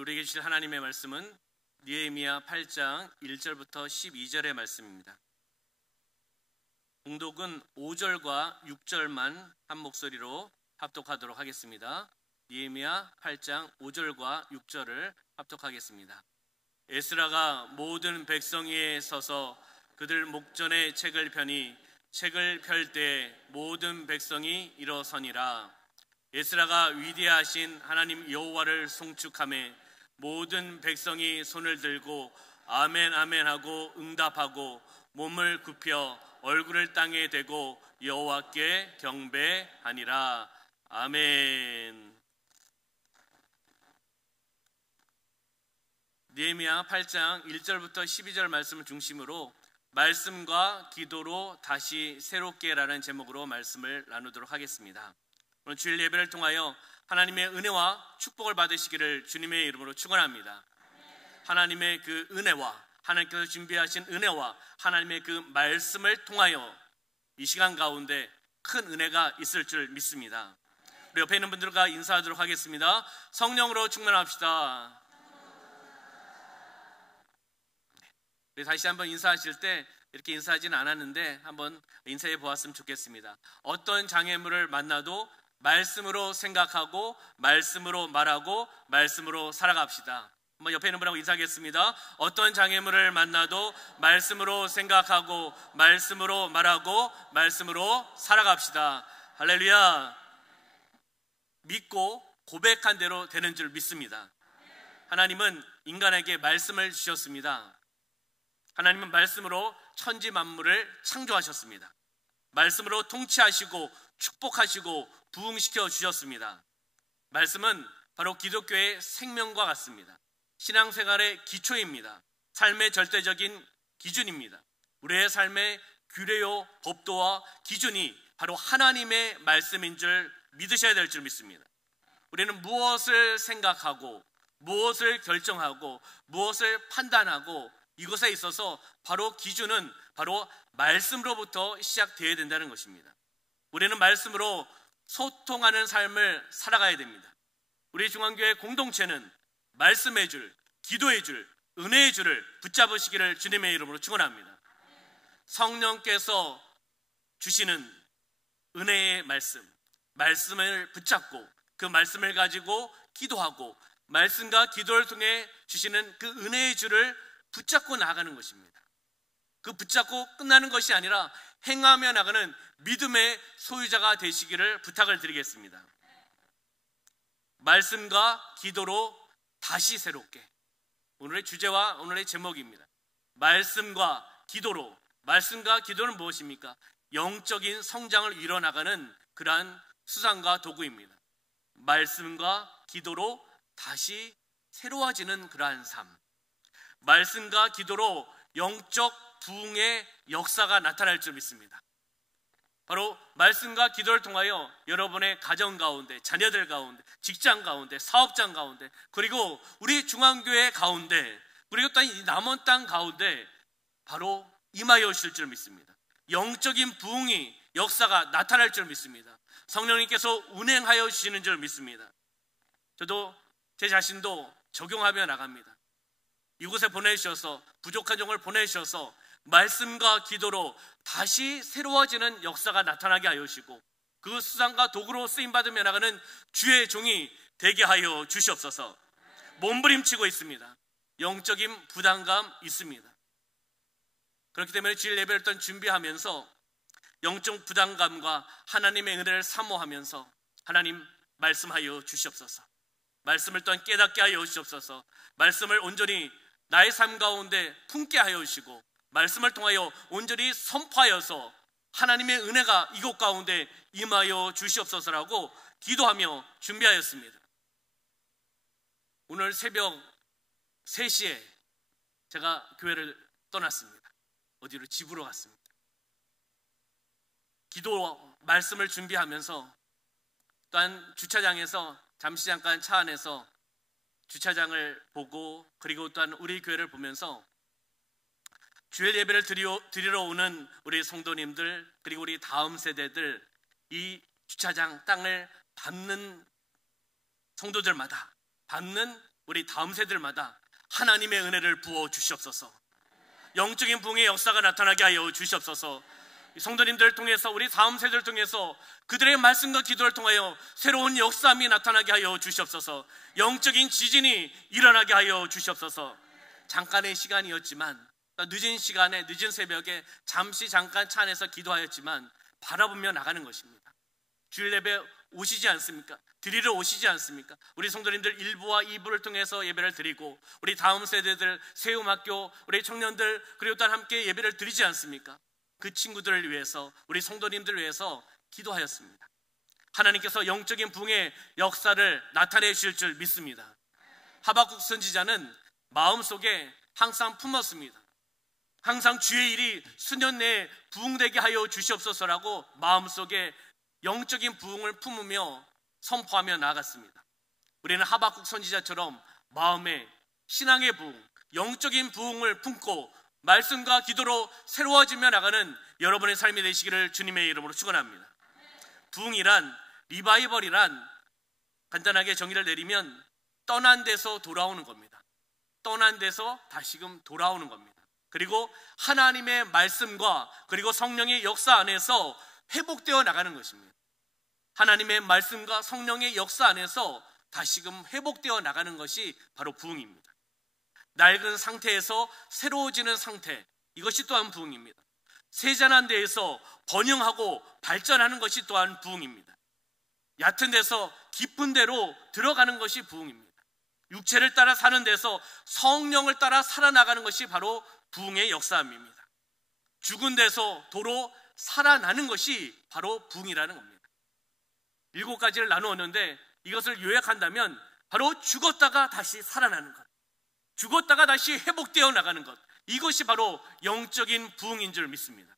오늘 우리에게 주실 하나님의 말씀은 느헤미야 8장 1절부터 12절의 말씀입니다. 봉독은 5절과 6절만 한 목소리로 합독하도록 하겠습니다. 느헤미야 8장 5절과 6절을 합독하겠습니다. 에스라가 모든 백성 위에 서서 그들 목전에 책을 펴니 책을 펼 때 모든 백성이 일어서니라. 에스라가 위대하신 하나님 여호와를 송축하며 모든 백성이 손을 들고 아멘 아멘 하고 응답하고 몸을 굽혀 얼굴을 땅에 대고 여호와께 경배하니라. 아멘. 느헤미야 8장 1절부터 12절 말씀을 중심으로 말씀과 기도로 다시 새롭게라는 제목으로 말씀을 나누도록 하겠습니다. 오늘 주일 예배를 통하여 하나님의 은혜와 축복을 받으시기를 주님의 이름으로 축원합니다. 하나님의 그 은혜와 하나님께서 준비하신 은혜와 하나님의 그 말씀을 통하여 이 시간 가운데 큰 은혜가 있을 줄 믿습니다. 우리 옆에 있는 분들과 인사하도록 하겠습니다. 성령으로 충만합시다. 우리 다시 한번 인사하실 때 이렇게 인사하지는 않았는데 한번 인사해 보았으면 좋겠습니다. 어떤 장애물을 만나도 말씀으로 생각하고 말씀으로 말하고 말씀으로 살아갑시다. 한번 옆에 있는 분하고 인사하겠습니다. 어떤 장애물을 만나도 말씀으로 생각하고 말씀으로 말하고 말씀으로 살아갑시다. 할렐루야. 믿고 고백한 대로 되는 줄 믿습니다. 하나님은 인간에게 말씀을 주셨습니다. 하나님은 말씀으로 천지 만물을 창조하셨습니다. 말씀으로 통치하시고 축복하시고 부흥시켜 주셨습니다. 말씀은 바로 기독교의 생명과 같습니다. 신앙생활의 기초입니다. 삶의 절대적인 기준입니다. 우리의 삶의 규례요 법도와 기준이 바로 하나님의 말씀인 줄 믿으셔야 될 줄 믿습니다. 우리는 무엇을 생각하고 무엇을 결정하고 무엇을 판단하고 이것에 있어서 바로 기준은 바로 말씀으로부터 시작되어야 된다는 것입니다. 우리는 말씀으로 소통하는 삶을 살아가야 됩니다. 우리 중앙교회 공동체는 말씀의 줄, 기도의 줄, 은혜의 줄을 붙잡으시기를 주님의 이름으로 축원합니다. 성령께서 주시는 은혜의 말씀을 붙잡고 그 말씀을 가지고 기도하고 말씀과 기도를 통해 주시는 그 은혜의 줄을 붙잡고 나가는 것입니다. 그 붙잡고 끝나는 것이 아니라 행하며 나가는 믿음의 소유자가 되시기를 부탁을 드리겠습니다. 말씀과 기도로 다시 새롭게. 오늘의 주제와 오늘의 제목입니다. 말씀과 기도로. 말씀과 기도는 무엇입니까? 영적인 성장을 이뤄나가는 그러한 수단과 도구입니다. 말씀과 기도로 다시 새로워지는 그러한 삶. 말씀과 기도로 영적 부흥의 역사가 나타날 줄 믿습니다. 바로 말씀과 기도를 통하여 여러분의 가정 가운데, 자녀들 가운데, 직장 가운데, 사업장 가운데, 그리고 우리 중앙교회 가운데, 그리고 또 이 남은 땅 가운데 바로 임하여 오실 줄 믿습니다. 영적인 부흥이 역사가 나타날 줄 믿습니다. 성령님께서 운행하여 주시는 줄 믿습니다. 저도 제 자신도 적용하며 나갑니다. 이곳에 보내주셔서 부족한 종을 보내주셔서 말씀과 기도로 다시 새로워지는 역사가 나타나게 하여 주시고 그 수단과 도구로 쓰임받으며 나가는 주의 종이 되게 하여 주시옵소서. 몸부림치고 있습니다. 영적인 부담감 있습니다. 그렇기 때문에 주일 예배를 또 준비하면서 영적 부담감과 하나님의 은혜를 사모하면서 하나님 말씀하여 주시옵소서. 말씀을 또한 깨닫게 하여 주시옵소서. 말씀을 온전히 나의 삶 가운데 품게 하여 주시고 말씀을 통하여 온전히 선포하여서 하나님의 은혜가 이곳 가운데 임하여 주시옵소서라고 기도하며 준비하였습니다. 오늘 새벽 3시에 제가 교회를 떠났습니다. 어디로? 집으로 갔습니다. 기도 말씀을 준비하면서 또한 주차장에서 잠깐 차 안에서 주차장을 보고 그리고 또한 우리 교회를 보면서 주일 예배를 드리러 오는 우리 성도님들 그리고 우리 다음 세대들 이 주차장 땅을 밟는 성도들마다 밟는 우리 다음 세대들마다 하나님의 은혜를 부어 주시옵소서. 영적인 부흥의 역사가 나타나게 하여 주시옵소서. 성도님들을 통해서 우리 다음 세대를 통해서 그들의 말씀과 기도를 통하여 새로운 역사함이 나타나게 하여 주시옵소서. 영적인 지진이 일어나게 하여 주시옵소서. 잠깐의 시간이었지만, 늦은 시간에 늦은 새벽에 잠깐 차 안에서 기도하였지만 바라보며 나가는 것입니다. 주일 예배 오시지 않습니까? 드리러 오시지 않습니까? 우리 성도님들 1부와 2부를 통해서 예배를 드리고, 우리 다음 세대들, 세움학교, 우리 청년들, 그리고 또한 함께 예배를 드리지 않습니까? 그 친구들을 위해서, 우리 성도님들을 위해서 기도하였습니다. 하나님께서 영적인 부흥의 역사를 나타내 주실 줄 믿습니다. 하박국 선지자는 마음속에 항상 품었습니다. 항상 주의 일이 수년 내에 부흥되게 하여 주시옵소서라고 마음속에 영적인 부흥을 품으며 선포하며 나아갔습니다. 우리는 하박국 선지자처럼 마음에 신앙의 부흥, 영적인 부흥을 품고 말씀과 기도로 새로워지며 나가는 여러분의 삶이 되시기를 주님의 이름으로 축원합니다. 부흥이란, 리바이벌이란 간단하게 정의를 내리면 떠난 데서 돌아오는 겁니다. 떠난 데서 다시금 돌아오는 겁니다. 그리고 하나님의 말씀과 그리고 성령의 역사 안에서 회복되어 나가는 것입니다. 하나님의 말씀과 성령의 역사 안에서 다시금 회복되어 나가는 것이 바로 부흥입니다. 낡은 상태에서 새로워지는 상태, 이것이 또한 부흥입니다. 세잔한 데에서 번영하고 발전하는 것이 또한 부흥입니다. 얕은 데서 깊은 데로 들어가는 것이 부흥입니다. 육체를 따라 사는 데서 성령을 따라 살아나가는 것이 바로 부흥의 역사입니다. 죽은 데서 도로 살아나는 것이 바로 부흥이라는 겁니다. 7가지를 나누었는데 이것을 요약한다면 바로 죽었다가 다시 살아나는 것, 죽었다가 다시 회복되어 나가는 것, 이것이 바로 영적인 부흥인 줄 믿습니다.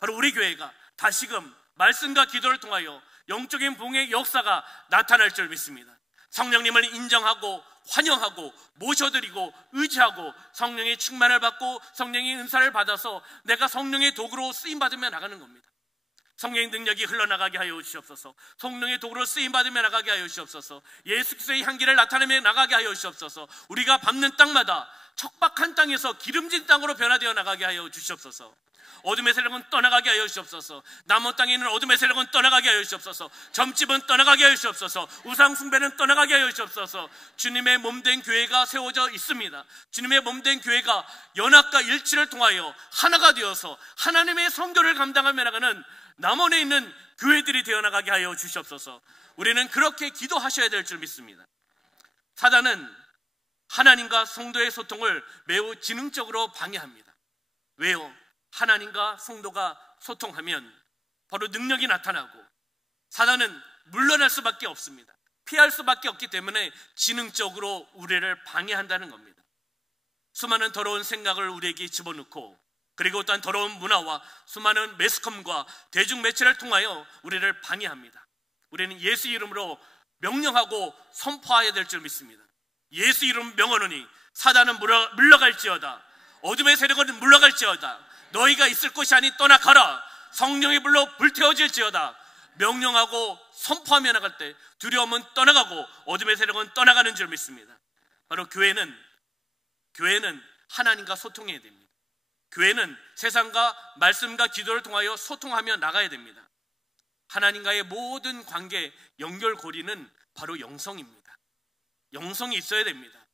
바로 우리 교회가 다시금 말씀과 기도를 통하여 영적인 부흥의 역사가 나타날 줄 믿습니다. 성령님을 인정하고 환영하고 모셔드리고 의지하고 성령의 충만을 받고 성령의 은사를 받아서 내가 성령의 도구로 쓰임받으며 나가는 겁니다. 성령의 능력이 흘러나가게 하여 주시옵소서. 성령의 도구로 쓰임받으며 나가게 하여 주시옵소서. 예수 그리스도의 향기를 나타내며 나가게 하여 주시옵소서. 우리가 밟는 땅마다 척박한 땅에서 기름진 땅으로 변화되어 나가게 하여 주시옵소서. 어둠의 세력은 떠나가게 하여 주시옵소서. 남은 땅에 있는 어둠의 세력은 떠나가게 하여 주시옵소서. 점집은 떠나가게 하여 주시옵소서. 우상 숭배는 떠나가게 하여 주시옵소서. 주님의 몸된 교회가 세워져 있습니다. 주님의 몸된 교회가 연합과 일치를 통하여 하나가 되어서 하나님의 성교를 감당하며 나가는 남원에 있는 교회들이 되어나가게 하여 주시옵소서. 우리는 그렇게 기도하셔야 될 줄 믿습니다. 사단은 하나님과 성도의 소통을 매우 지능적으로 방해합니다. 왜요? 하나님과 성도가 소통하면 바로 능력이 나타나고 사단은 물러날 수밖에 없습니다. 피할 수밖에 없기 때문에 지능적으로 우리를 방해한다는 겁니다. 수많은 더러운 생각을 우리에게 집어넣고, 그리고 또한 더러운 문화와 수많은 매스컴과 대중매체를 통하여 우리를 방해합니다. 우리는 예수 이름으로 명령하고 선포해야 될 줄 믿습니다. 예수 이름 명하노니 사단은 물러갈지어다. 어둠의 세력은 물러갈지어다. 너희가 있을 곳이 아니 떠나가라. 성령의 불로 불태워질지어다. 명령하고 선포하며 나갈 때 두려움은 떠나가고 어둠의 세력은 떠나가는 줄 믿습니다. 바로 교회는 하나님과 소통해야 됩니다. 교회는 세상과 말씀과 기도를 통하여 소통하며 나가야 됩니다. 하나님과의 모든 관계 연결고리는 바로 영성입니다. 영성이 있어야 됩니다.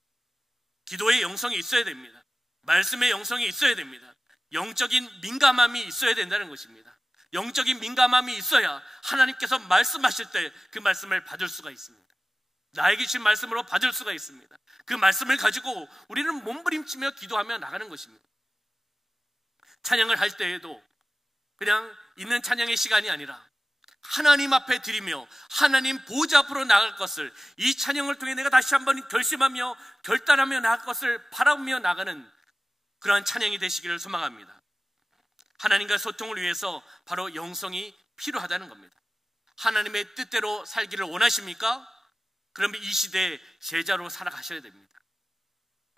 기도의 영성이 있어야 됩니다. 말씀의 영성이 있어야 됩니다. 영적인 민감함이 있어야 된다는 것입니다. 영적인 민감함이 있어야 하나님께서 말씀하실 때 그 말씀을 받을 수가 있습니다. 나에게 주신 말씀으로 받을 수가 있습니다. 그 말씀을 가지고 우리는 몸부림치며 기도하며 나가는 것입니다. 찬양을 할 때에도 그냥 있는 찬양의 시간이 아니라 하나님 앞에 드리며 하나님 보좌 앞으로 나갈 것을, 이 찬양을 통해 내가 다시 한번 결심하며 결단하며 나갈 것을 바라보며 나가는 그러한 찬양이 되시기를 소망합니다. 하나님과 소통을 위해서 바로 영성이 필요하다는 겁니다. 하나님의 뜻대로 살기를 원하십니까? 그러면 이 시대에 제자로 살아가셔야 됩니다.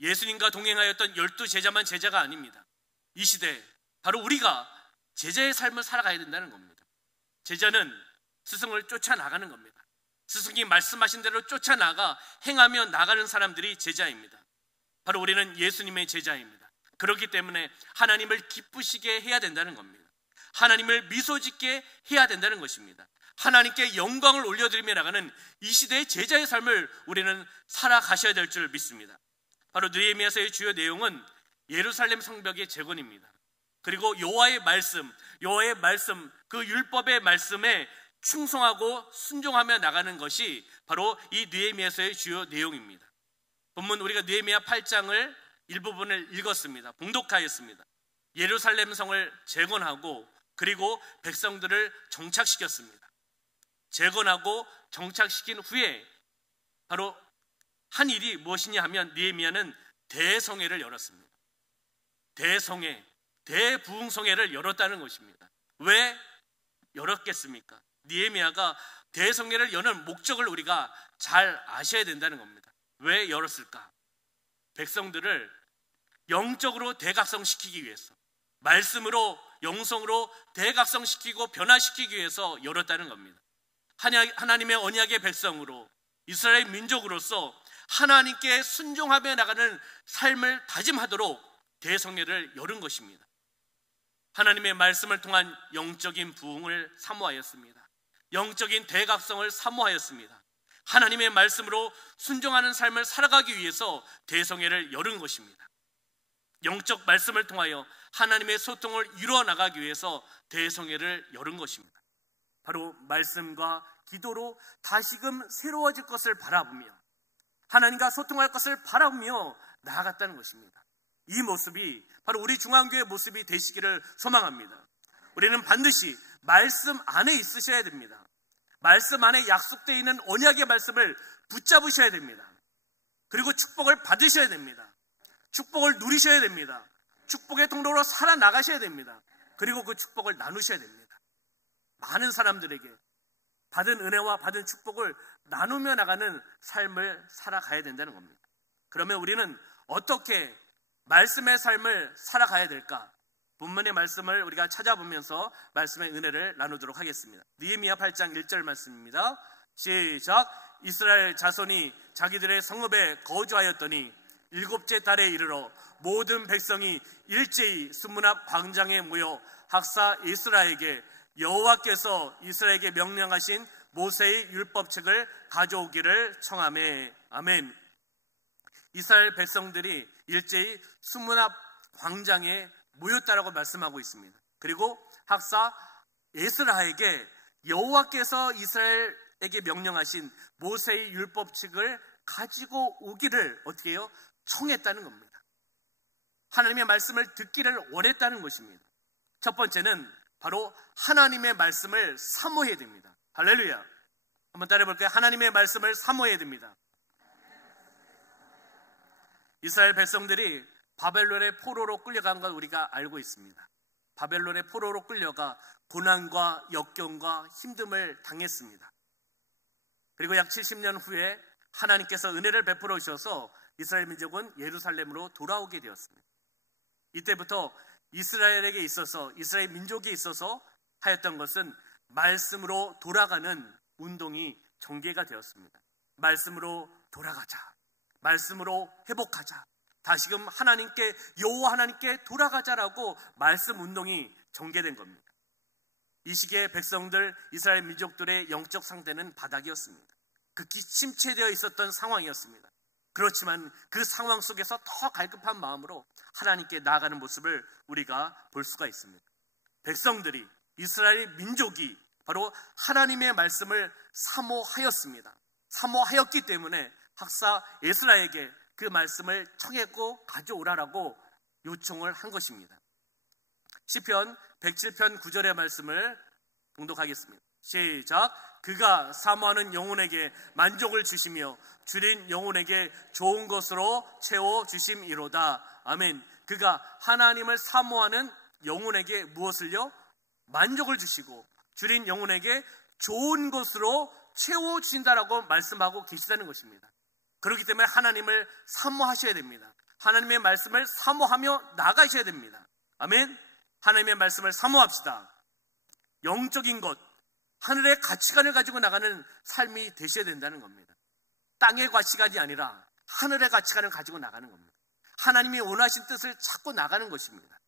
예수님과 동행하였던 12제자만 제자가 아닙니다. 이 시대에 바로 우리가 제자의 삶을 살아가야 된다는 겁니다. 제자는 스승을 쫓아나가는 겁니다. 스승이 말씀하신 대로 쫓아나가 행하며 나가는 사람들이 제자입니다. 바로 우리는 예수님의 제자입니다. 그렇기 때문에 하나님을 기쁘시게 해야 된다는 겁니다. 하나님을 미소짓게 해야 된다는 것입니다. 하나님께 영광을 올려드리며 나가는 이 시대의 제자의 삶을 우리는 살아가셔야 될 줄 믿습니다. 바로 느헤미야서의 주요 내용은 예루살렘 성벽의 재건입니다. 그리고 여호와의 말씀, 그 율법의 말씀에 충성하고 순종하며 나가는 것이 바로 이 느헤미야서의 주요 내용입니다. 본문 우리가 느헤미야 8장을 일부분을 읽었습니다. 봉독하였습니다. 예루살렘 성을 재건하고 그리고 백성들을 정착시켰습니다. 재건하고 정착시킨 후에 바로 한 일이 무엇이냐 하면 느헤미야는 대성회를 열었습니다. 대부흥성회를 열었다는 것입니다. 왜 열었겠습니까? 느헤미야가 대성회를 여는 목적을 우리가 잘 아셔야 된다는 겁니다. 왜 열었을까? 백성들을 영적으로 대각성시키기 위해서, 말씀으로 영성으로 대각성시키고 변화시키기 위해서 열었다는 겁니다. 하나님의 언약의 백성으로, 이스라엘 민족으로서 하나님께 순종하며 나가는 삶을 다짐하도록 대성회를 열은 것입니다. 하나님의 말씀을 통한 영적인 부흥을 사모하였습니다. 영적인 대각성을 사모하였습니다. 하나님의 말씀으로 순종하는 삶을 살아가기 위해서 대성회를 열은 것입니다. 영적 말씀을 통하여 하나님의 소통을 이루어 나가기 위해서 대성회를 열은 것입니다. 바로 말씀과 기도로 다시금 새로워질 것을 바라보며 하나님과 소통할 것을 바라보며 나아갔다는 것입니다. 이 모습이 바로 우리 중앙교회 모습이 되시기를 소망합니다. 우리는 반드시 말씀 안에 있으셔야 됩니다. 말씀 안에 약속되어 있는 언약의 말씀을 붙잡으셔야 됩니다. 그리고 축복을 받으셔야 됩니다. 축복을 누리셔야 됩니다. 축복의 통로로 살아나가셔야 됩니다. 그리고 그 축복을 나누셔야 됩니다. 많은 사람들에게 받은 은혜와 받은 축복을 나누며 나가는 삶을 살아가야 된다는 겁니다. 그러면 우리는 어떻게 말씀의 삶을 살아가야 될까? 본문의 말씀을 우리가 찾아보면서 말씀의 은혜를 나누도록 하겠습니다. 느헤미야 8장 1절 말씀입니다. 시작. 이스라엘 자손이 자기들의 성읍에 거주하였더니 일곱째 달에 이르러 모든 백성이 일제히 수문 앞 광장에 모여 학사 에스라에게 여호와께서 이스라엘에게 명령하신 모세의 율법책을 가져오기를 청하매. 아멘. 이스라엘 백성들이 일제히 수문 앞 광장에 모였다라고 말씀하고 있습니다. 그리고 학사 에스라에게 여호와께서 이스라엘에게 명령하신 모세의 율법책을 가지고 오기를 어떻게 해요? 청했다는 겁니다. 하나님의 말씀을 듣기를 원했다는 것입니다. 첫 번째는 바로 하나님의 말씀을 사모해야 됩니다. 할렐루야. 한번 따라해 볼까요? 하나님의 말씀을 사모해야 됩니다. 이스라엘 백성들이 바벨론의 포로로 끌려간 걸 우리가 알고 있습니다. 바벨론의 포로로 끌려가 고난과 역경과 힘듦을 당했습니다. 그리고 약 70년 후에 하나님께서 은혜를 베풀어 주셔서 이스라엘 민족은 예루살렘으로 돌아오게 되었습니다. 이때부터 이스라엘에게 있어서, 이스라엘 민족에 있어서 하였던 것은 말씀으로 돌아가는 운동이 전개가 되었습니다. 말씀으로 돌아가자, 말씀으로 회복하자, 다시금 하나님께, 여호와 하나님께 돌아가자라고 말씀 운동이 전개된 겁니다. 이 시기에 백성들, 이스라엘 민족들의 영적 상태는 바닥이었습니다. 극히 침체되어 있었던 상황이었습니다. 그렇지만 그 상황 속에서 더 갈급한 마음으로 하나님께 나아가는 모습을 우리가 볼 수가 있습니다. 백성들이, 이스라엘 민족이 바로 하나님의 말씀을 사모하였습니다. 사모하였기 때문에 학사 에스라에게 그 말씀을 청했고 가져오라라고 요청을 한 것입니다. 시편 107편 9절의 말씀을 봉독하겠습니다. 시작. 그가 사모하는 영혼에게 만족을 주시며 줄인 영혼에게 좋은 것으로 채워주심이로다. 아멘. 그가 하나님을 사모하는 영혼에게 무엇을요? 만족을 주시고 줄인 영혼에게 좋은 것으로 채워주신다라고 말씀하고 계시다는 것입니다. 그렇기 때문에 하나님을 사모하셔야 됩니다. 하나님의 말씀을 사모하며 나가셔야 됩니다. 아멘. 하나님의 말씀을 사모합시다. 영적인 것, 하늘의 가치관을 가지고 나가는 삶이 되셔야 된다는 겁니다. 땅의 가치관이 아니라 하늘의 가치관을 가지고 나가는 겁니다. 하나님이 원하신 뜻을 찾고 나가는 것입니다.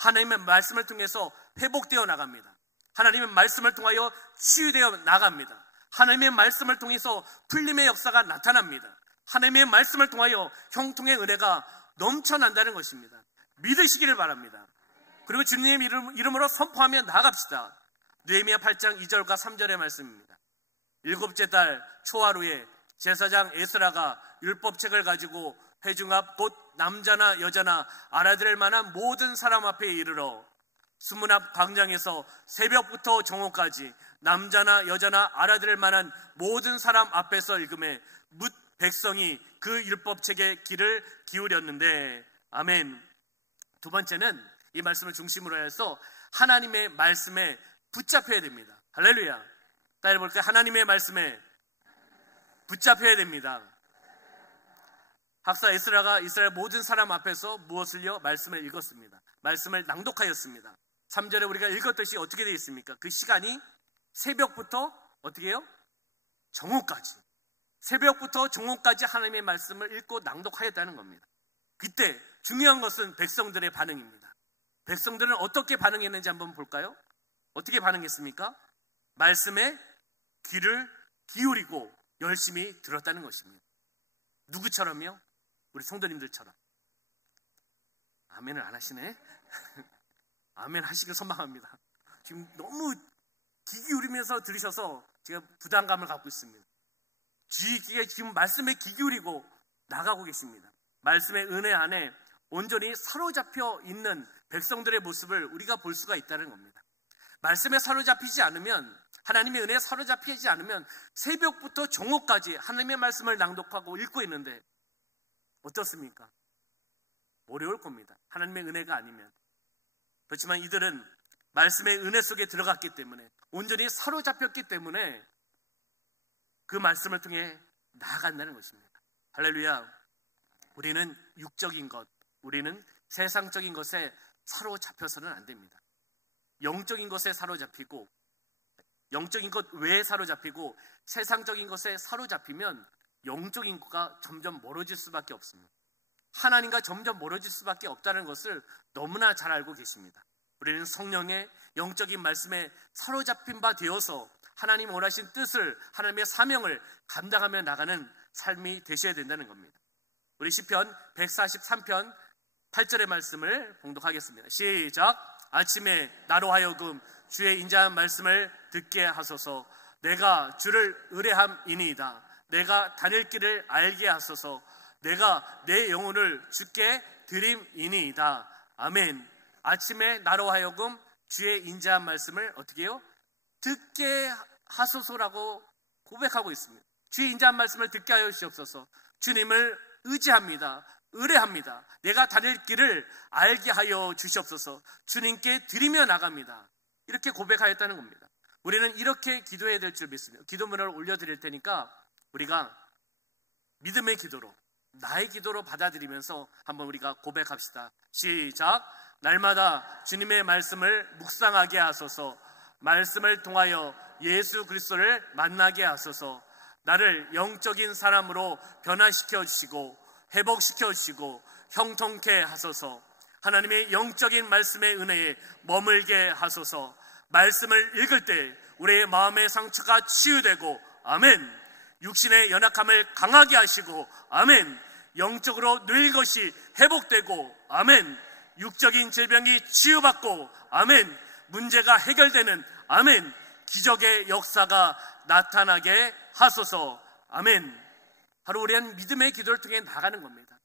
하나님의 말씀을 통해서 회복되어 나갑니다. 하나님의 말씀을 통하여 치유되어 나갑니다. 하나님의 말씀을 통해서 풀림의 역사가 나타납니다. 하나님의 말씀을 통하여 형통의 은혜가 넘쳐난다는 것입니다. 믿으시기를 바랍니다. 그리고 주님의 이름으로 선포하며 나갑시다. 느헤미야 8장 2절과 3절의 말씀입니다. 7째 달 초하루에 제사장 에스라가 율법책을 가지고 회중 앞 곧 남자나 여자나 알아들을 만한 모든 사람 앞에 이르러 수문 앞 광장에서 새벽부터 정오까지 남자나 여자나 알아들을 만한 모든 사람 앞에서 읽음에 뭇 백성이 그 율법책에 귀를 기울였는데, 아멘. 두 번째는 이 말씀을 중심으로 해서 하나님의 말씀에 붙잡혀야 됩니다. 할렐루야. 따라 볼까요? 하나님의 말씀에 붙잡혀야 됩니다. 학사 에스라가 이스라엘 모든 사람 앞에서 무엇을요? 말씀을 읽었습니다. 말씀을 낭독하였습니다. 3절에 우리가 읽었듯이 어떻게 되어 있습니까? 그 시간이 새벽부터 어떻게 해요? 정오까지. 새벽부터 정오까지 하나님의 말씀을 읽고 낭독하였다는 겁니다. 그때 중요한 것은 백성들의 반응입니다. 백성들은 어떻게 반응했는지 한번 볼까요? 어떻게 반응했습니까? 말씀에 귀를 기울이고 열심히 들었다는 것입니다. 누구처럼요? 우리 성도님들처럼. 아멘을 안 하시네? 아멘 하시길 선망합니다. 지금 너무 귀 기울이면서 들으셔서 제가 부담감을 갖고 있습니다. 지금 말씀에 귀 기울이고 나가고 계십니다. 말씀의 은혜 안에 온전히 사로잡혀 있는 백성들의 모습을 우리가 볼 수가 있다는 겁니다. 말씀에 사로잡히지 않으면, 하나님의 은혜에 사로잡히지 않으면 새벽부터 정오까지 하나님의 말씀을 낭독하고 읽고 있는데 어떻습니까? 어려울 겁니다. 하나님의 은혜가 아니면. 그렇지만 이들은 말씀의 은혜 속에 들어갔기 때문에, 온전히 사로잡혔기 때문에 그 말씀을 통해 나아간다는 것입니다. 할렐루야. 우리는 육적인 것, 우리는 세상적인 것에 사로잡혀서는 안 됩니다. 영적인 것에 사로잡히고, 영적인 것 외에 사로잡히고 세상적인 것에 사로잡히면 영적인 것과 점점 멀어질 수밖에 없습니다. 하나님과 점점 멀어질 수밖에 없다는 것을 너무나 잘 알고 계십니다. 우리는 성령의 영적인 말씀에 사로잡힌 바 되어서 하나님 원하신 뜻을, 하나님의 사명을 감당하며 나가는 삶이 되셔야 된다는 겁니다. 우리 시편 143편 8절의 말씀을 봉독하겠습니다. 시작. 아침에 나로 하여금 주의 인자한 말씀을 듣게 하소서. 내가 주를 의뢰함이니이다. 내가 다닐 길을 알게 하소서. 내가 내 영혼을 주께 드림이니이다. 아멘. 아침에 나로 하여금 주의 인자한 말씀을 어떻게 해요? 듣게 하소서라고 고백하고 있습니다. 주의 인자한 말씀을 듣게 하여 주옵소서. 주님을 의지합니다. 의뢰합니다. 내가 다닐 길을 알게 하여 주시옵소서. 주님께 드리며 나갑니다. 이렇게 고백하였다는 겁니다. 우리는 이렇게 기도해야 될 줄 믿습니다. 기도문을 올려드릴 테니까 우리가 믿음의 기도로, 나의 기도로 받아들이면서 한번 우리가 고백합시다. 시작. 날마다 주님의 말씀을 묵상하게 하소서. 말씀을 통하여 예수 그리스도를 만나게 하소서. 나를 영적인 사람으로 변화시켜 주시고 회복시켜 주시고 형통케 하소서. 하나님의 영적인 말씀의 은혜에 머물게 하소서. 말씀을 읽을 때 우리의 마음의 상처가 치유되고, 아멘. 육신의 연약함을 강하게 하시고, 아멘. 영적으로 늘 것이 회복되고, 아멘. 육적인 질병이 치유받고, 아멘. 문제가 해결되는, 아멘. 기적의 역사가 나타나게 하소서, 아멘. 바로 우리는 믿음의 기도를 통해 나가는 겁니다.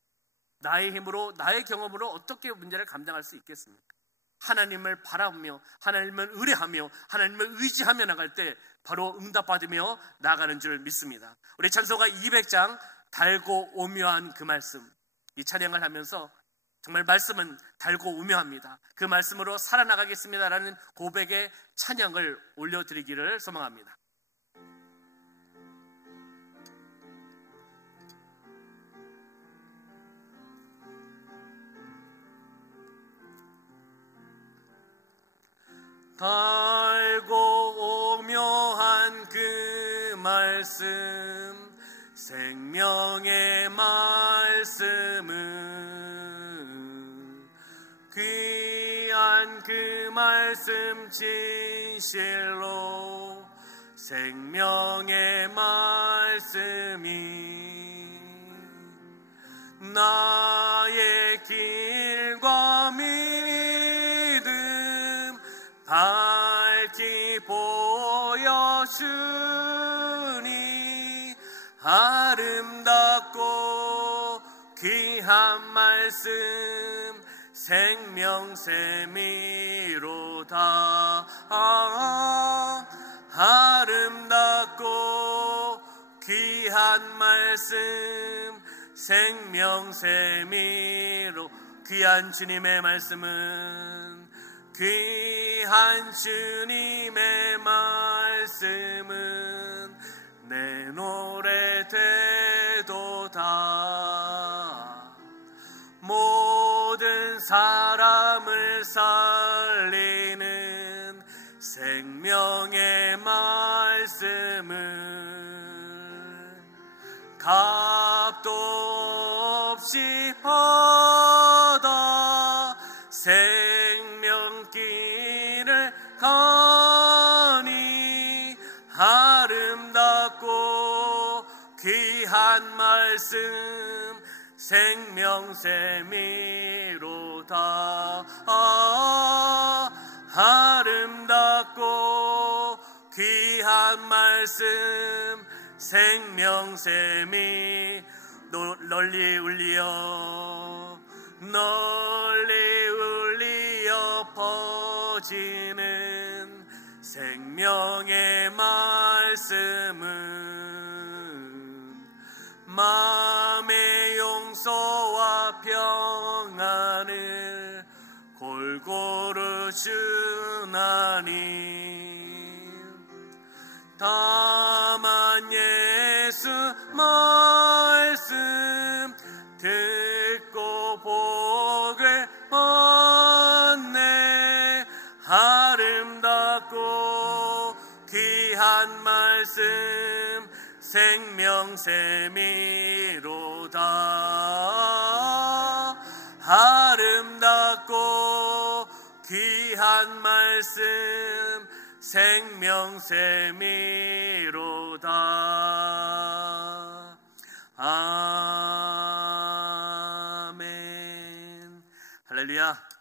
나의 힘으로, 나의 경험으로 어떻게 문제를 감당할 수 있겠습니까? 하나님을 바라보며, 하나님을 의뢰하며, 하나님을 의지하며 나갈 때 바로 응답받으며 나가는 줄 믿습니다. 우리 찬송가 200장 달고 오묘한 그 말씀, 이 찬양을 하면서 정말 말씀은 달고 오묘합니다. 그 말씀으로 살아나가겠습니다라는 고백의 찬양을 올려드리기를 소망합니다. 달고 오묘한 말씀 생명의 말씀은 귀한 그 말씀 진실로 생명의 말씀이 나의 길과 믿음 밝히 보여주니 아름답고 귀한 말씀 생명샘이로다. 아름답고 귀한 말씀 생명샘이로 귀한 주님의 말씀은 귀한 주님의 말씀은 내 노래 되도다. 모든 사람을 살리는 생명의 말씀은 값도 없이 받아 생명길을 가니 아름답고 귀한 말씀 생명샘이로다. 아름답고 귀한 말씀 생명샘이 널리 울리어 퍼지는 생명의 말씀은 마음의 용서와 평안을 골고루 주나니 다만 예수 말씀 듣고 복을 얻네. 아름답고 귀한 말씀 생명샘이로다. 아름답고 귀한 말씀 생명샘이로다. 아멘. 할렐루야.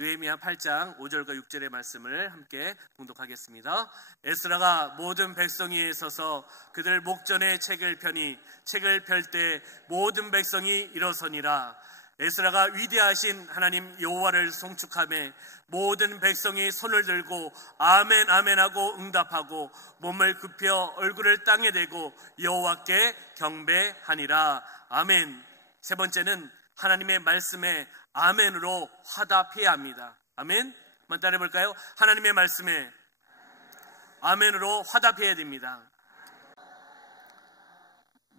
느헤미야 8장 5절과 6절의 말씀을 함께 봉독하겠습니다. 에스라가 모든 백성위에 서서 그들 목전에 책을 펴니 책을 펼 때 모든 백성이 일어서니라. 에스라가 위대하신 하나님 여호와를 송축하며 모든 백성이 손을 들고 아멘 아멘 하고 응답하고 몸을 굽혀 얼굴을 땅에 대고 여호와께 경배하니라. 아멘. 세 번째는 하나님의 말씀에 아멘으로 화답해야 합니다. 아멘. 한번 따라해 볼까요? 하나님의 말씀에 아멘으로 화답해야 됩니다.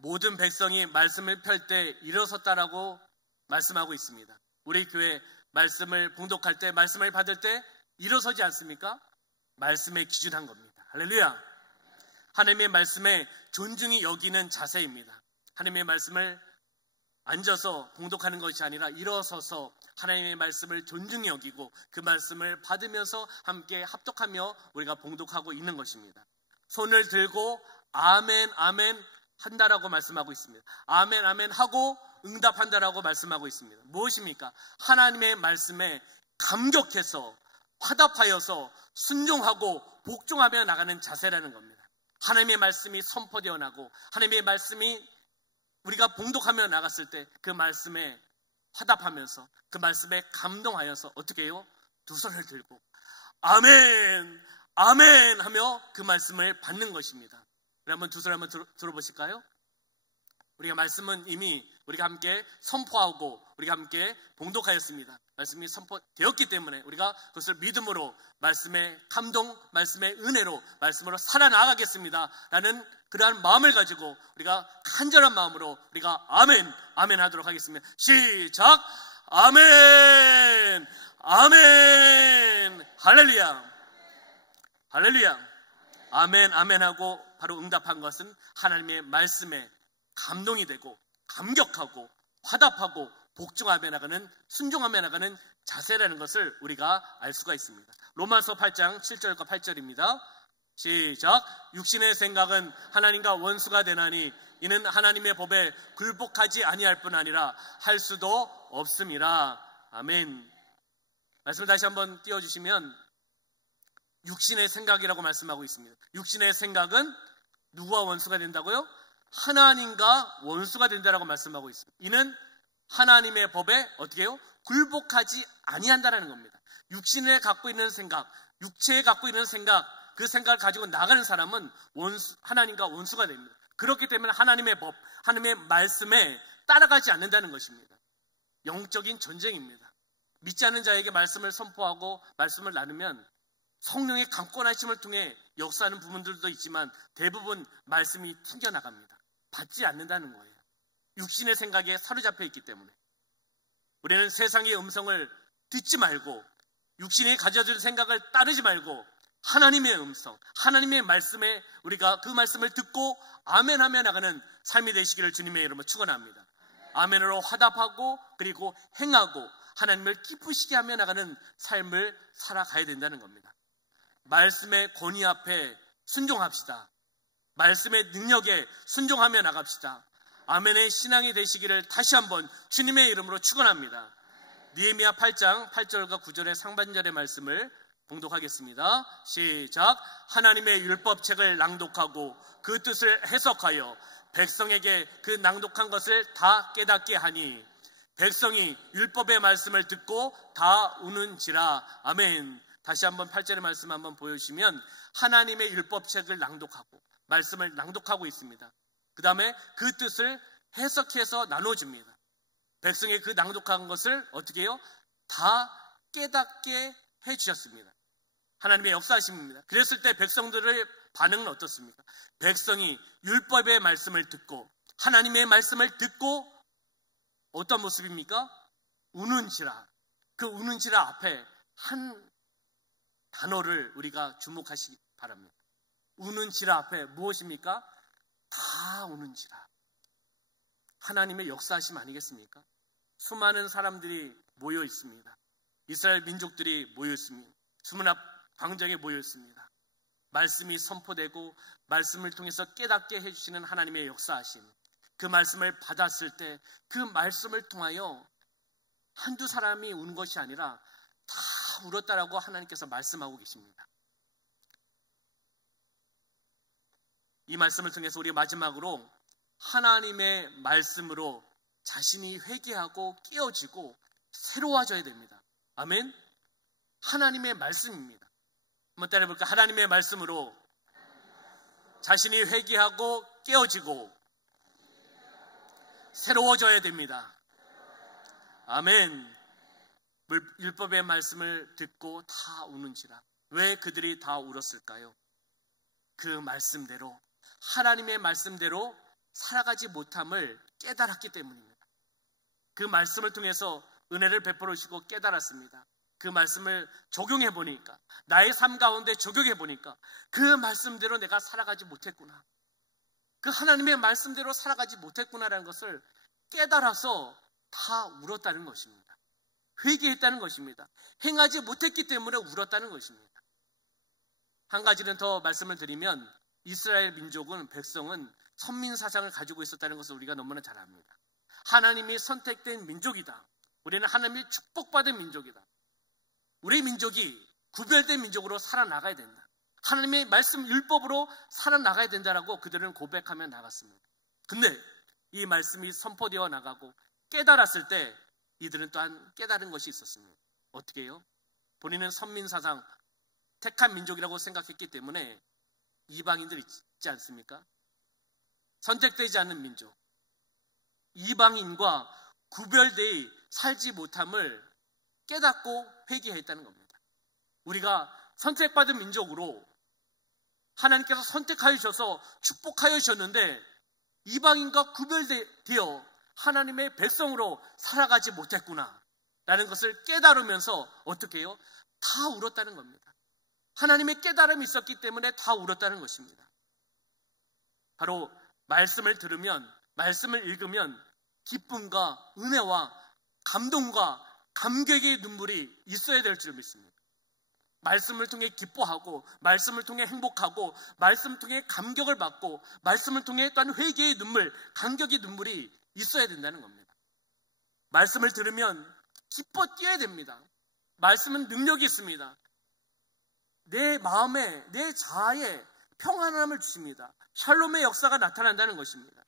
모든 백성이 말씀을 펼 때 일어섰다라고 말씀하고 있습니다. 우리 교회 말씀을 봉독할 때, 말씀을 받을 때 일어서지 않습니까? 말씀에 기준한 겁니다. 할렐루야. 하나님의 말씀에 존중히 여기는 자세입니다. 하나님의 말씀을 앉아서 봉독하는 것이 아니라 일어서서 하나님의 말씀을 존중히 여기고 그 말씀을 받으면서 함께 합독하며 우리가 봉독하고 있는 것입니다. 손을 들고 아멘 아멘 한다라고 말씀하고 있습니다. 아멘 아멘 하고 응답한다라고 말씀하고 있습니다. 무엇입니까? 하나님의 말씀에 감격해서 화답하여서 순종하고 복종하며 나가는 자세라는 겁니다. 하나님의 말씀이 선포되어 나고 하나님의 말씀이 우리가 봉독하며 나갔을 때 그 말씀에 화답하면서 그 말씀에 감동하여서 어떻게 해요? 두 손을 들고 아멘 아멘 하며 그 말씀을 받는 것입니다. 우리 한번 두 손 한번 들어보실까요? 우리가 말씀은 이미 우리가 함께 선포하고 우리가 함께 봉독하였습니다. 말씀이 선포되었기 때문에 우리가 그것을 믿음으로 말씀의 감동, 말씀의 은혜로 말씀으로 살아나가겠습니다 라는 그러한 마음을 가지고 우리가 간절한 마음으로 우리가 아멘, 아멘 하도록 하겠습니다. 시작! 아멘! 아멘! 할렐루야! 할렐루야! 아멘, 아멘 하고 바로 응답한 것은 하나님의 말씀에 감동이 되고 감격하고 화답하고 복종하며 나가는, 순종하며 나가는 자세라는 것을 우리가 알 수가 있습니다. 로마서 8장 7절과 8절입니다. 시작. 육신의 생각은 하나님과 원수가 되나니 이는 하나님의 법에 굴복하지 아니할 뿐 아니라 할 수도 없음이라. 아멘. 말씀을 다시 한번 띄워주시면 육신의 생각이라고 말씀하고 있습니다. 육신의 생각은 누구와 원수가 된다고요? 하나님과 원수가 된다라고 말씀하고 있습니다. 이는 하나님의 법에 어떻게 해요? 굴복하지 아니한다라는 겁니다. 육신에 갖고 있는 생각, 육체에 갖고 있는 생각, 그 생각을 가지고 나가는 사람은 하나님과 원수가 됩니다. 그렇기 때문에 하나님의 법, 하나님의 말씀에 따라가지 않는다는 것입니다. 영적인 전쟁입니다. 믿지 않는 자에게 말씀을 선포하고 말씀을 나누면 성령의 강권하심을 통해 역사하는 부분들도 있지만 대부분 말씀이 튕겨나갑니다. 받지 않는다는 거예요. 육신의 생각에 사로잡혀 있기 때문에. 우리는 세상의 음성을 듣지 말고 육신이 가져줄 생각을 따르지 말고 하나님의 음성, 하나님의 말씀에 우리가 그 말씀을 듣고 아멘하며 나가는 삶이 되시기를 주님의 이름으로 축원합니다. 아멘으로 화답하고 그리고 행하고 하나님을 기쁘시게 하며 나가는 삶을 살아가야 된다는 겁니다. 말씀의 권위 앞에 순종합시다. 말씀의 능력에 순종하며 나갑시다. 아멘의 신앙이 되시기를 다시 한번 주님의 이름으로 축원합니다. 느헤미야 8장 8절과 9절의 상반절의 말씀을 봉독하겠습니다. 시작. 하나님의 율법책을 낭독하고 그 뜻을 해석하여 백성에게 그 낭독한 것을 다 깨닫게 하니 백성이 율법의 말씀을 듣고 다 우는지라. 아멘. 다시 한번 8절의 말씀 한번 보여주시면 하나님의 율법책을 낭독하고 말씀을 낭독하고 있습니다. 그 다음에 그 뜻을 해석해서 나눠줍니다. 백성이 그 낭독한 것을 어떻게 해요? 다 깨닫게 해주셨습니다. 하나님의 역사하심입니다. 그랬을 때 백성들의 반응은 어떻습니까? 백성이 율법의 말씀을 듣고 하나님의 말씀을 듣고 어떤 모습입니까? 우는지라. 그 우는지라 앞에 한 단어를 우리가 주목하시기 바랍니다. 우는지라 앞에 무엇입니까? 다 우는지라. 하나님의 역사하심 아니겠습니까? 수많은 사람들이 모여 있습니다. 이스라엘 민족들이 모여 있습니다. 주문 앞 광장에 모여 있습니다. 말씀이 선포되고 말씀을 통해서 깨닫게 해주시는 하나님의 역사하심. 그 말씀을 받았을 때 그 말씀을 통하여 한두 사람이 우는 것이 아니라 다 울었다라고 하나님께서 말씀하고 계십니다. 이 말씀을 통해서 우리 마지막으로 하나님의 말씀으로 자신이 회개하고 깨어지고 새로워져야 됩니다. 아멘. 하나님의 말씀입니다. 한번 따라해볼까요? 하나님의 말씀으로 자신이 회개하고 깨어지고 새로워져야 됩니다. 아멘. 율법의 말씀을 듣고 다 우는지라. 왜 그들이 다 울었을까요? 그 말씀대로, 하나님의 말씀대로 살아가지 못함을 깨달았기 때문입니다. 그 말씀을 통해서 은혜를 베풀어 주시고 깨달았습니다. 그 말씀을 적용해 보니까, 나의 삶 가운데 적용해 보니까 그 말씀대로 내가 살아가지 못했구나. 그 하나님의 말씀대로 살아가지 못했구나라는 것을 깨달아서 다 울었다는 것입니다. 회개했다는 것입니다. 행하지 못했기 때문에 울었다는 것입니다. 한 가지는 더 말씀을 드리면 이스라엘 민족은, 백성은 선민사상을 가지고 있었다는 것을 우리가 너무나 잘 압니다. 하나님이 선택된 민족이다. 우리는 하나님이 축복받은 민족이다. 우리 민족이 구별된 민족으로 살아나가야 된다. 하나님의 말씀 율법으로 살아나가야 된다라고 그들은 고백하며 나갔습니다. 근데 이 말씀이 선포되어 나가고 깨달았을 때 이들은 또한 깨달은 것이 있었습니다. 어떻게 해요? 본인은 선민사상, 택한 민족이라고 생각했기 때문에 이방인들 있지 않습니까? 선택되지 않는 민족, 이방인과 구별되어 살지 못함을 깨닫고 회개했다는 겁니다. 우리가 선택받은 민족으로 하나님께서 선택하여 주셔서 축복하여 주셨는데 이방인과 구별되어 하나님의 백성으로 살아가지 못했구나 라는 것을 깨달으면서 어떻게 해요? 다 울었다는 겁니다. 하나님의 깨달음이 있었기 때문에 다 울었다는 것입니다. 바로 말씀을 들으면, 말씀을 읽으면 기쁨과 은혜와 감동과 감격의 눈물이 있어야 될 줄 믿습니다. 말씀을 통해 기뻐하고, 말씀을 통해 행복하고, 말씀을 통해 감격을 받고, 말씀을 통해 또한 회개의 눈물, 감격의 눈물이 있어야 된다는 겁니다. 말씀을 들으면 기뻐 뛰어야 됩니다. 말씀은 능력이 있습니다. 내 마음에, 내 자아에 평안함을 주십니다. 샬롬의 역사가 나타난다는 것입니다.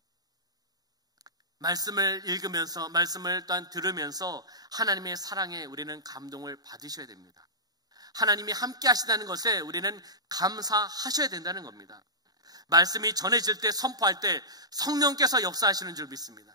말씀을 읽으면서, 말씀을 또한 들으면서 하나님의 사랑에 우리는 감동을 받으셔야 됩니다. 하나님이 함께 하시다는 것에 우리는 감사하셔야 된다는 겁니다. 말씀이 전해질 때, 선포할 때 성령께서 역사하시는 줄 믿습니다.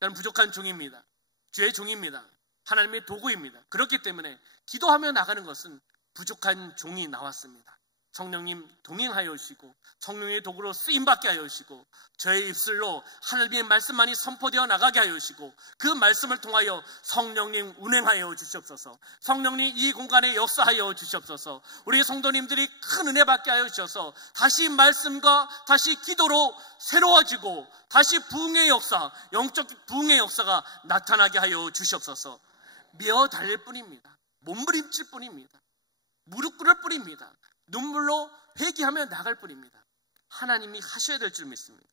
저는 부족한 종입니다. 주의 종입니다. 하나님의 도구입니다. 그렇기 때문에 기도하며 나가는 것은 부족한 종이 나왔습니다. 성령님 동행하여 오시고, 성령의 도구로 쓰임받게 하여 오시고, 저의 입술로 하나님의 말씀만이 선포되어 나가게 하여 오시고, 그 말씀을 통하여 성령님 운행하여 주시옵소서. 성령님 이 공간에 역사하여 주시옵소서. 우리 성도님들이 큰 은혜 받게 하여 주셔서 다시 말씀과 다시 기도로 새로워지고, 다시 부흥의 역사, 영적 부흥의 역사가 나타나게 하여 주시옵소서. 미어 달릴 뿐입니다. 몸부림칠 뿐입니다. 무릎 꿇을 뿐입니다. 눈물로 회개하며 나갈 뿐입니다. 하나님이 하셔야 될 줄 믿습니다.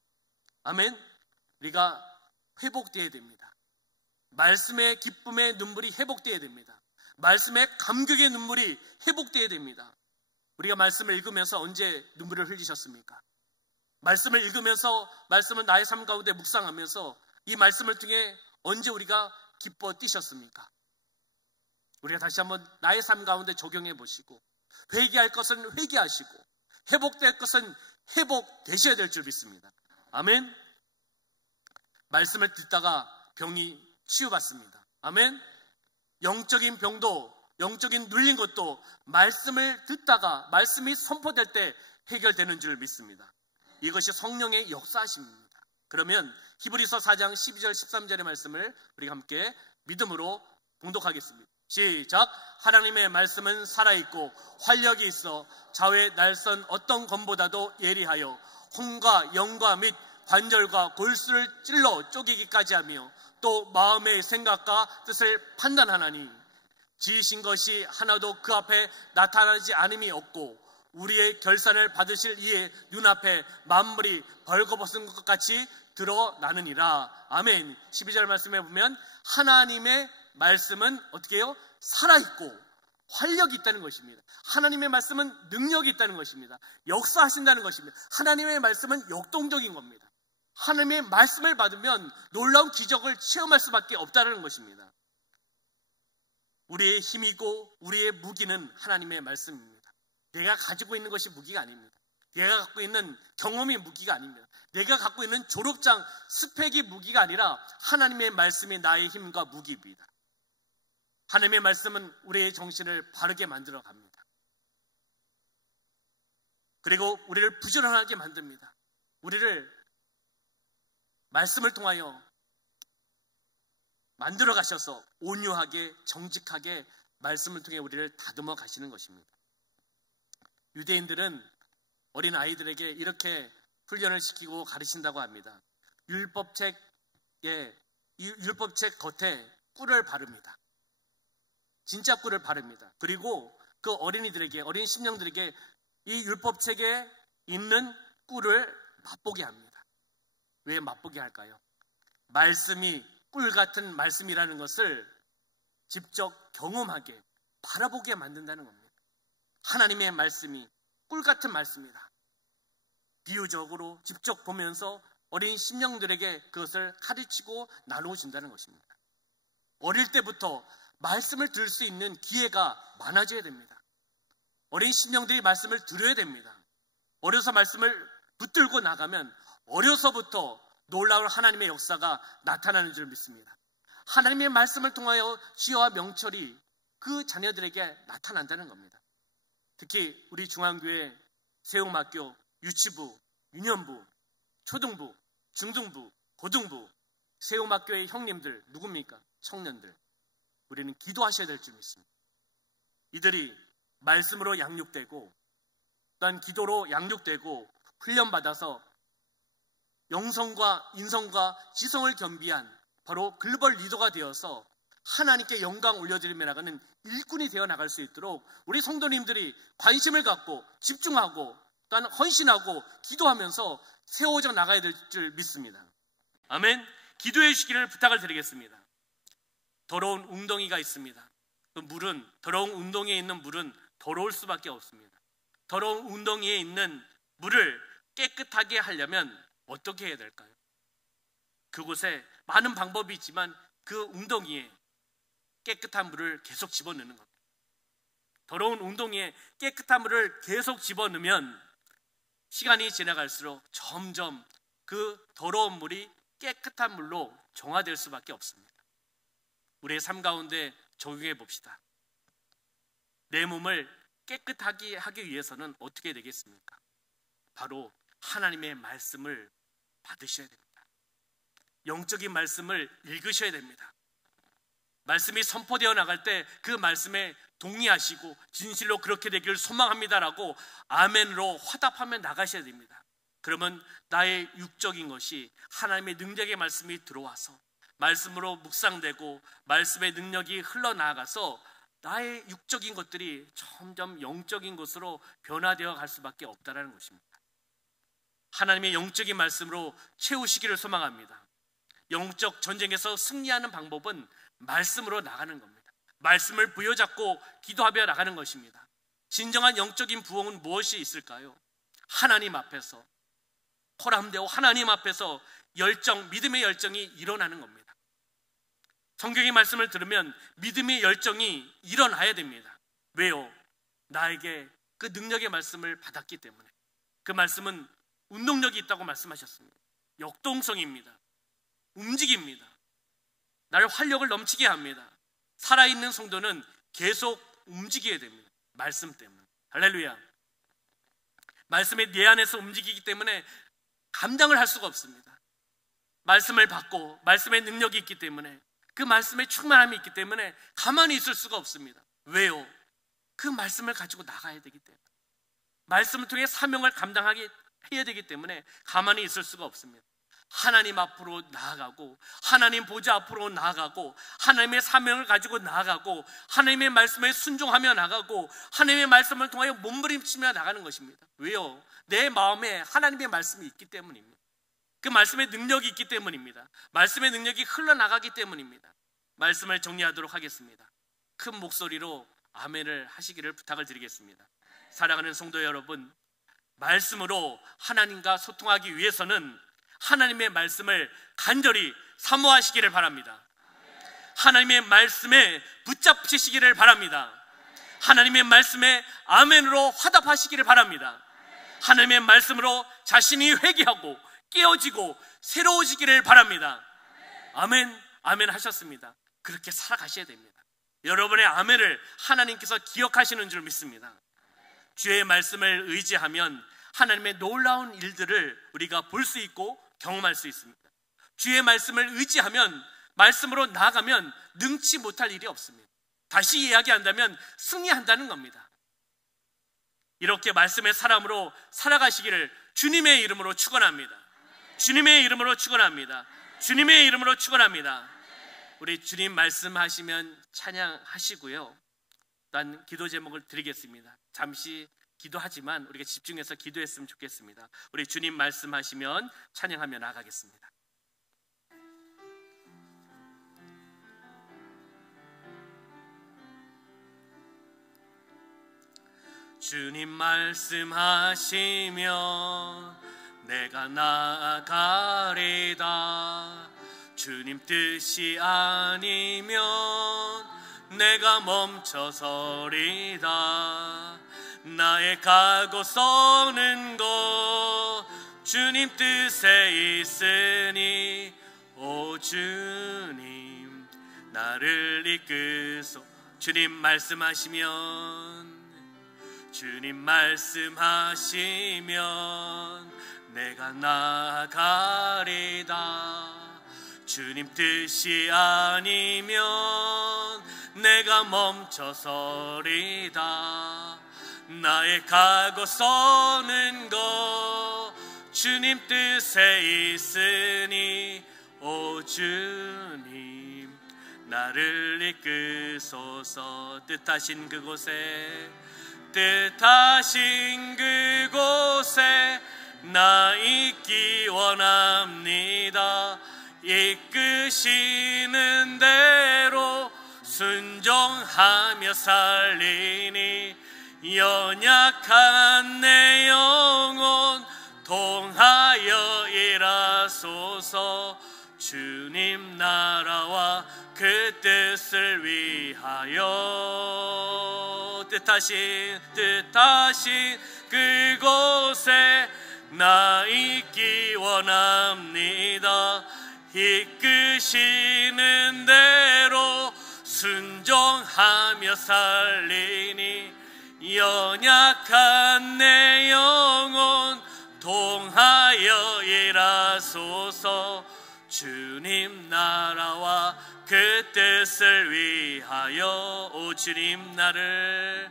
아멘. 우리가 회복되어야 됩니다. 말씀의 기쁨의 눈물이 회복되어야 됩니다. 말씀의 감격의 눈물이 회복되어야 됩니다. 우리가 말씀을 읽으면서 언제 눈물을 흘리셨습니까? 말씀을 읽으면서, 말씀은 나의 삶 가운데 묵상하면서 이 말씀을 통해 언제 우리가 기뻐 뛰셨습니까? 우리가 다시 한번 나의 삶 가운데 적용해 보시고, 회개할 것은 회개하시고, 회복될 것은 회복되셔야 될 줄 믿습니다. 아멘. 말씀을 듣다가 병이 치유받습니다. 아멘. 영적인 병도, 영적인 눌린 것도 말씀을 듣다가, 말씀이 선포될 때 해결되는 줄 믿습니다. 이것이 성령의 역사하십니다. 그러면 히브리서 4장 12절 13절의 말씀을 우리가 함께 믿음으로 봉독하겠습니다. 시작. 하나님의 말씀은 살아있고 활력이 있어 좌우의 날선 어떤 검보다도 예리하여 혼과 영과 및 관절과 골수를 찔러 쪼개기까지 하며 또 마음의 생각과 뜻을 판단하나니 지으신 것이 하나도 그 앞에 나타나지 않음이 없고 우리의 결산을 받으실 이의 눈앞에 만물이 벌거벗은 것 같이 드러나느니라. 아멘. 12절 말씀에 보면 하나님의 말씀은 어떻게 해요? 살아있고 활력이 있다는 것입니다. 하나님의 말씀은 능력이 있다는 것입니다. 역사하신다는 것입니다. 하나님의 말씀은 역동적인 겁니다. 하나님의 말씀을 받으면 놀라운 기적을 체험할 수밖에 없다는 것입니다. 우리의 힘이고 우리의 무기는 하나님의 말씀입니다. 내가 가지고 있는 것이 무기가 아닙니다. 내가 갖고 있는 경험이 무기가 아닙니다. 내가 갖고 있는 졸업장, 스펙이 무기가 아니라 하나님의 말씀이 나의 힘과 무기입니다. 하나님의 말씀은 우리의 정신을 바르게 만들어 갑니다. 그리고 우리를 부지런하게 만듭니다. 우리를 말씀을 통하여 만들어 가셔서 온유하게, 정직하게 말씀을 통해 우리를 다듬어 가시는 것입니다. 유대인들은 어린 아이들에게 이렇게 훈련을 시키고 가르친다고 합니다. 율법책 겉에 꿀을 바릅니다. 진짜 꿀을 바릅니다. 그리고 그 어린이들에게, 어린 심령들에게 이 율법책에 있는 꿀을 맛보게 합니다. 왜 맛보게 할까요? 말씀이 꿀 같은 말씀이라는 것을 직접 경험하게, 바라보게 만든다는 겁니다. 하나님의 말씀이 꿀 같은 말씀이다. 비유적으로 직접 보면서 어린 심령들에게 그것을 가르치고 나누어준다는 것입니다. 어릴 때부터 말씀을 들을 수 있는 기회가 많아져야 됩니다. 어린 심령들이 말씀을 들어야 됩니다. 어려서 말씀을 붙들고 나가면 어려서부터 놀라운 하나님의 역사가 나타나는 줄 믿습니다. 하나님의 말씀을 통하여 지혜와 명철이 그 자녀들에게 나타난다는 겁니다. 특히 우리 중앙교회, 세움학교, 유치부, 유년부, 초등부, 중등부, 고등부, 세움학교의 형님들 누굽니까? 청년들. 우리는 기도하셔야 될 줄 믿습니다. 이들이 말씀으로 양육되고 또한 기도로 양육되고 훈련받아서 영성과 인성과 지성을 겸비한 바로 글로벌 리더가 되어서 하나님께 영광 올려드리며 나가는 일꾼이 되어 나갈 수 있도록 우리 성도님들이 관심을 갖고 집중하고 또한 헌신하고 기도하면서 세워져 나가야 될 줄 믿습니다. 아멘. 기도해 주시기를 부탁을 드리겠습니다. 더러운 웅덩이가 있습니다. 그 물은, 더러운 웅덩이에 있는 물은 더러울 수밖에 없습니다. 더러운 웅덩이에 있는 물을 깨끗하게 하려면 어떻게 해야 될까요? 그곳에 많은 방법이 있지만 그 웅덩이에 깨끗한 물을 계속 집어넣는 겁니다. 더러운 웅덩이에 깨끗한 물을 계속 집어넣으면 시간이 지나갈수록 점점 그 더러운 물이 깨끗한 물로 정화될 수밖에 없습니다. 우리의 삶 가운데 적용해 봅시다. 내 몸을 깨끗하게 하기 위해서는 어떻게 되겠습니까? 바로 하나님의 말씀을 받으셔야 됩니다. 영적인 말씀을 읽으셔야 됩니다. 말씀이 선포되어 나갈 때 그 말씀에 동의하시고 진실로 그렇게 되기를 소망합니다라고 아멘으로 화답하며 나가셔야 됩니다. 그러면 나의 육적인 것이 하나님의 능력의 말씀이 들어와서 말씀으로 묵상되고 말씀의 능력이 흘러나가서 나의 육적인 것들이 점점 영적인 것으로 변화되어 갈 수밖에 없다는 것입니다. 하나님의 영적인 말씀으로 채우시기를 소망합니다. 영적 전쟁에서 승리하는 방법은 말씀으로 나가는 겁니다. 말씀을 부여잡고 기도하며 나가는 것입니다. 진정한 영적인 부흥은 무엇이 있을까요? 하나님 앞에서 호람되고 하나님 앞에서 열정, 믿음의 열정이 일어나는 겁니다. 성경의 말씀을 들으면 믿음의 열정이 일어나야 됩니다. 왜요? 나에게 그 능력의 말씀을 받았기 때문에. 그 말씀은 운동력이 있다고 말씀하셨습니다. 역동성입니다. 움직입니다. 나를 활력을 넘치게 합니다. 살아있는 성도는 계속 움직여야 됩니다. 말씀 때문에. 할렐루야. 말씀이 내 안에서 움직이기 때문에 감당을 할 수가 없습니다. 말씀을 받고 말씀의 능력이 있기 때문에, 그 말씀의 충만함이 있기 때문에 가만히 있을 수가 없습니다. 왜요? 그 말씀을 가지고 나가야 되기 때문에, 말씀을 통해 사명을 감당하게 해야 되기 때문에 가만히 있을 수가 없습니다. 하나님 앞으로 나아가고 하나님 보좌 앞으로 나아가고 하나님의 사명을 가지고 나아가고 하나님의 말씀에 순종하며 나가고 하나님의 말씀을 통하여 몸부림치며 나가는 것입니다. 왜요? 내 마음에 하나님의 말씀이 있기 때문입니다. 그 말씀의 능력이 있기 때문입니다. 말씀의 능력이 흘러나가기 때문입니다. 말씀을 정리하도록 하겠습니다. 큰 목소리로 아멘을 하시기를 부탁을 드리겠습니다. 사랑하는 성도 여러분, 말씀으로 하나님과 소통하기 위해서는 하나님의 말씀을 간절히 사모하시기를 바랍니다. 하나님의 말씀에 붙잡히시기를 바랍니다. 하나님의 말씀에 아멘으로 화답하시기를 바랍니다. 하나님의 말씀으로 자신이 회개하고 깨어지고 새로워지기를 바랍니다. 아멘, 아멘 하셨습니다. 그렇게 살아가셔야 됩니다. 여러분의 아멘을 하나님께서 기억하시는 줄 믿습니다. 주의 말씀을 의지하면 하나님의 놀라운 일들을 우리가 볼 수 있고 경험할 수 있습니다. 주의 말씀을 의지하면, 말씀으로 나아가면 능치 못할 일이 없습니다. 다시 이야기한다면 승리한다는 겁니다. 이렇게 말씀의 사람으로 살아가시기를 주님의 이름으로 축원합니다. 주님의 이름으로 축원합니다. 주님의 이름으로 축원합니다. 우리 주님 말씀하시면 찬양하시고요. 난 기도 제목을 드리겠습니다. 잠시 기도하지만 우리가 집중해서 기도했으면 좋겠습니다. 우리 주님 말씀하시면 찬양하며 나가겠습니다. 주님 말씀하시면 내가 나아가리다. 주님 뜻이 아니면 내가 멈춰서리다. 나의 가고 서는 곳 주님 뜻에 있으니 오 주님 나를 이끄소. 주님 말씀하시면, 주님 말씀하시면 내가 나아가리다. 주님 뜻이 아니면 내가 멈춰서리다. 나의 가고 서는 곳 주님 뜻에 있으니 오 주님 나를 이끄소서. 뜻하신 그곳에 나 있기 원합니다. 이끄시는 대로 순종하며 살리니 연약한 내 영혼 통하여 일하소서. 주님 나라와 그 뜻을 위하여 뜻하신 그곳에 나 있기 원합니다. 이끄시는 대로 순종하며 살리니 연약한 내 영혼 통하여 일하소서. 주님 나라와 그 뜻을 위하여 오 주님 나를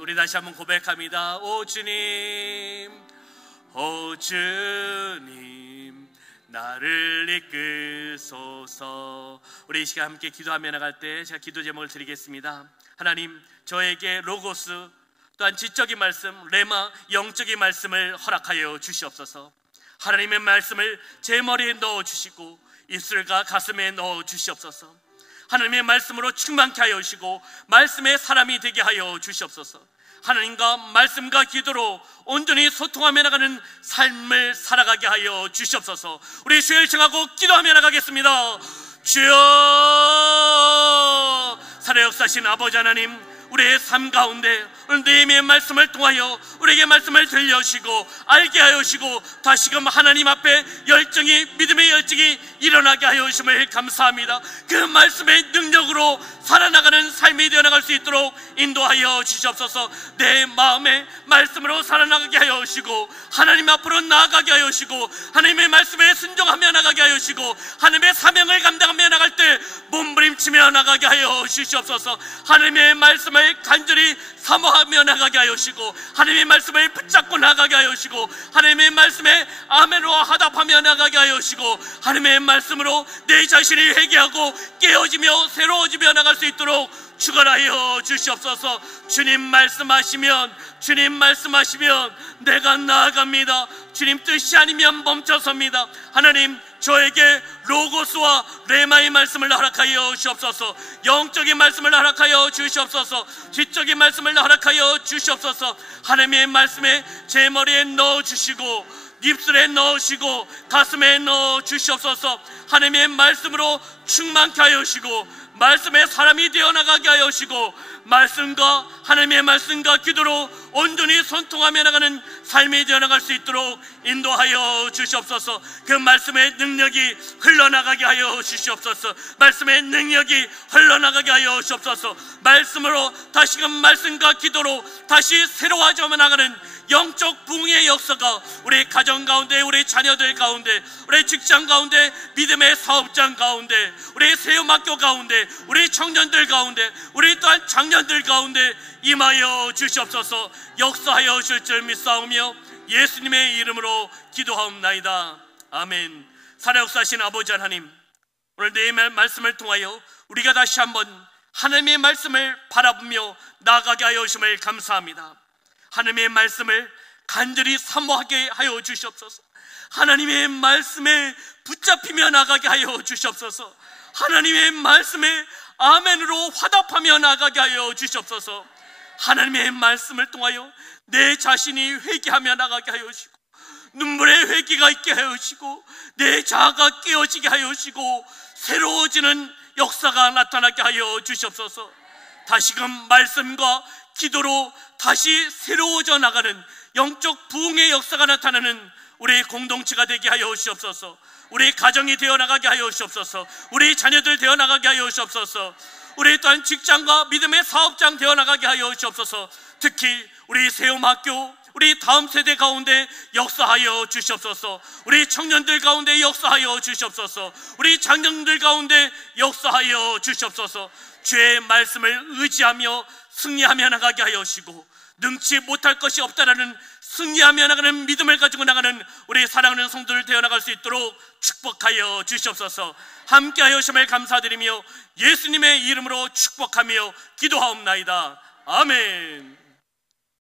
우리 다시 한번 고백합니다. 오 주님 나를 이끄소서. 우리 이 시간 함께 기도하며 나갈 때 제가 기도 제목을 드리겠습니다. 하나님, 저에게 로고스 또한 지적인 말씀, 레마, 영적인 말씀을 허락하여 주시옵소서. 하나님의 말씀을 제 머리에 넣어주시고 입술과 가슴에 넣어주시옵소서. 하나님의 말씀으로 충만케 하여 주시고 말씀의 사람이 되게 하여 주시옵소서. 하나님과 말씀과 기도로 온전히 소통하며 나가는 삶을 살아가게 하여 주시옵소서. 우리 주를 청하고 기도하며 나가겠습니다. 주여, 살아 역사하신 아버지 하나님, 우리의 삶 가운데 오늘 내임의 말씀을 통하여 우리에게 말씀을 들려주시고 알게 하여 주시고 다시금 하나님 앞에 믿음의 열정이 일어나게 하여 주심을 감사합니다. 그 말씀의 능력으로 살아나가는 삶이 되어나갈 수 있도록 인도하여 주시옵소서. 내 마음에 말씀으로 살아나가게 하여 주시고 하나님 앞으로 나아가게 하여 주시고 하나님의 말씀에 순종하며 나가게 하여 주시고 하나님의 사명을 감당하며 나갈 때 몸부림치며 나가게 하여 주시옵소서. 하나님의 말씀을 간절히 사모하며 나가게 하여 주시고 하나님의 말씀을 붙잡고 나가게 하여 주시고 하나님의 말씀에 아멘으로 화답하며 나가게 하여 주시고 하나님의 말씀으로 내 자신이 회개하고 깨어지며 새로워지며 나갈 수 있도록 축원하여 주시옵소서. 주님 말씀하시면 내가 나아갑니다. 주님 뜻이 아니면 멈춰섭니다. 하나님, 저에게 로고스와 레마의 말씀을 허락하여 주시옵소서. 영적인 말씀을 허락하여 주시옵소서. 지적인 말씀을 허락하여 주시옵소서. 하나님의 말씀에 제 머리에 넣어주시고 입술에 넣으시고 가슴에 넣어주시옵소서. 하나님의 말씀으로 충만케 하여 주시고 말씀의 사람이 되어나가게 하여 주시고 말씀과 하나님의 말씀과 기도로 온전히 소통하며 나가는 삶이 되어나갈 수 있도록 인도하여 주시옵소서. 그 말씀의 능력이 흘러나가게 하여 주시옵소서. 말씀의 능력이 흘러나가게 하여 주시옵소서. 말씀으로 다시금 말씀과 기도로 다시 새로워져 나가는 영적 부흥의 역사가 우리 가정 가운데, 우리 자녀들 가운데, 우리 직장 가운데, 믿음의 사업장 가운데, 우리 세움학교 가운데, 우리 청년들 가운데, 우리 또한 장년들 가운데 임하여 주시옵소서. 역사하여 주실 줄 믿사오며 예수님의 이름으로 기도하옵나이다. 아멘. 살아 역사하신 아버지 하나님, 오늘 내 말씀을 통하여 우리가 다시 한번 하나님의 말씀을 바라보며 나아가게 하여 주심을 감사합니다. 하나님의 말씀을 간절히 사모하게 하여 주시옵소서. 하나님의 말씀에 붙잡히며 나가게 하여 주시옵소서. 하나님의 말씀에 아멘으로 화답하며 나가게 하여 주시옵소서. 하나님의 말씀을 통하여 내 자신이 회개하며 나가게 하여 주시고 눈물의 회개가 있게 하여 주시고 내 자아가 깨어지게 하여 주시고 새로워지는 역사가 나타나게 하여 주시옵소서. 다시금 말씀과 기도로 다시 새로워져 나가는 영적 부흥의 역사가 나타나는 우리 공동체가 되게 하여 주시옵소서. 우리 가정이 되어나가게 하여 주시옵소서. 우리 자녀들 되어나가게 하여 주시옵소서. 우리 또한 직장과 믿음의 사업장 되어나가게 하여 주시옵소서. 특히 우리 세움학교, 우리 다음 세대 가운데 역사하여 주시옵소서. 우리 청년들 가운데 역사하여 주시옵소서. 우리 장년들 가운데 역사하여 주시옵소서. 주의 말씀을 의지하며 승리하며 나가게 하여 주시고 능치 못할 것이 없다라는 승리하며 나가는 믿음을 가지고 나가는 우리 사랑하는 성도들 되어나갈 수 있도록 축복하여 주시옵소서. 함께하여 주심을 감사드리며 예수님의 이름으로 축복하며 기도하옵나이다. 아멘.